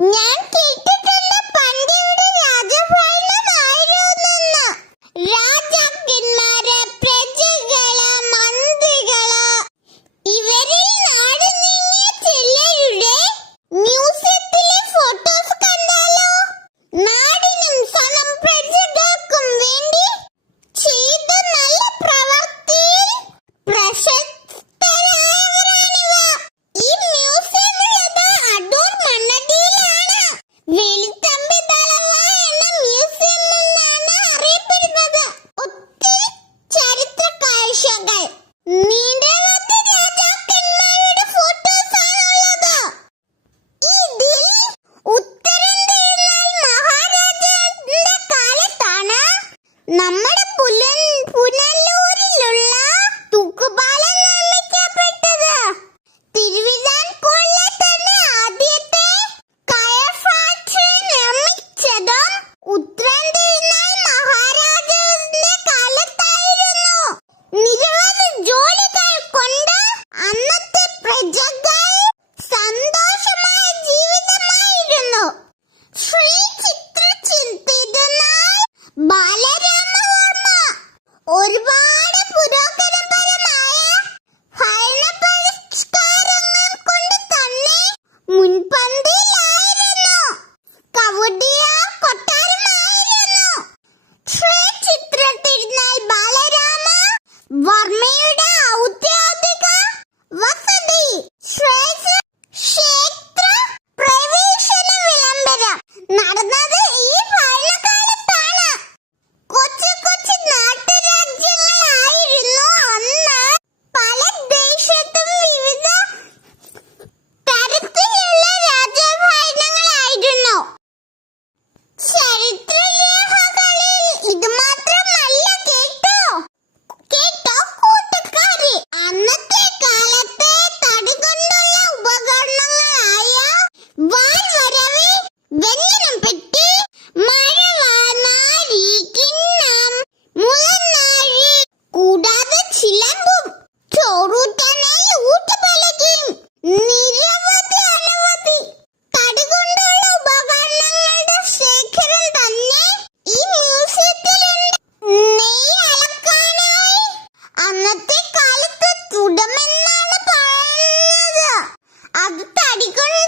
ഞാൻ കേട്ടിട്ടുണ്ട് പണ്ട് ഇവിടെ രാജഭരണമായിരുന്നെന്ന്. രാജാക്കന്മാര്, പ്രജകള്, മന്ത്രികള് ഇവരിൽ നാട് നീങ്ങിയ ചിലരുടെ മ്യൂസിയത്തിലെ ഫോട്ടോസ് കണ്ടാലോ? നാടിനും സ്വന്തം പ്രജകൾക്കും വേണ്ടി ചെയ്ത നല്ല പ്രവൃത്തിയിൽ പ്രശസ്തരായവരാണിവർ. ഈ മ്യൂസിയം ഉള്ളത് അടൂർ മണ്ണടിയിലാണ്. വെളുത്തമ്പിതളവ എന്ന മ്യൂസിയം എന്നാണ് അറിയപ്പെടുന്നത്. ഒത്തിരി ചരിത്ര കാഴ്ചകൾ, നിരവധി രാജാക്കന്മാരുടെ ഫോട്ടോസ് ആണുള്ളത്. ഇതിൽ ഉത്തരംതിരുനാൾ മഹാരാജാവിന്റെ കാലത്താണ് നമ്മുടെ പുനലൂരിലുള്ള തൂക്കുപാലം നിർമ്മിക്കപ്പെട്ടത്. തിരുവിതാംകൂറിലെ തന്നെ ആദ്യത്തെ കയർ ഫാക്ടറി നിർമ്മിച്ചതും ഉത്തരംതിരുനാൾ മഹാരാജാവിന്റെ കാലത്തായിരുന്നു. നിരവധി ജോലികൾ കൊണ്ട് അന്നത്തെ പ്രജകൾ സന്തോഷമായ ജീവിതമായിരുന്നു. ശ്രീ ചിത്രചിത്തിരനാൾ ബാലരാമവർമ്മ ഒരുപാട് പുരോഗമനപരമായ ഭരണപരിഷ്കാരങ്ങൾ കൊണ്ട് തന്നെ മുൻപന്തിയിലായിരുന്നു. കവടിയാർ കൊട്ടാരമായിരുന്നു ശ്രീ ചിത്രതിരുനാൾ ബാലരാമ വർമ്മയുടെ ഔദ്യോഗിക വസതി. ക്ഷേത്ര പ്രവേശന വിളംബരം നടന്നത് ഈ ഭരണകാലത്താണ്. കൊച്ചു കൊച്ചു നാട്ടുരാജ്യങ്ങളായിരുന്നു അന്ന്. പല ദേശത്തും വിവിധ തരത്തിലുള്ള രാജഭരണങ്ങളായിരുന്നു. ചരിത്രരേഖകളിൽ ഇത് മാത്രമല്ല കേട്ടോ കൂട്ടുകാരെ. അന്നത്തെ കാലത്തെ തടി കൊണ്ടുള്ള ഉപകരണങ്ങളായ വാൾവരവ്, വെഞ്ഞനം പെട്ടി, മഴവാനാഴി, കിണ്ണം, മുളനാഴി, കൂടാതെ ചിലമ്പും, ചോറൂറ്റാനായി ഊട്ടുപലകയും അനവധി തടി കൊണ്ടുള്ള ഉപകരണങ്ങളുടെ ശേഖരം തന്നെ ഈ മ്യൂസിയത്തിലുണ്ട്. നെയ്യ് അളക്കാനായി അന്നത്തെ കാലത്ത് തുടമെന്നാണ് പറയുന്നത്. അത് തടി കൊണ്ട്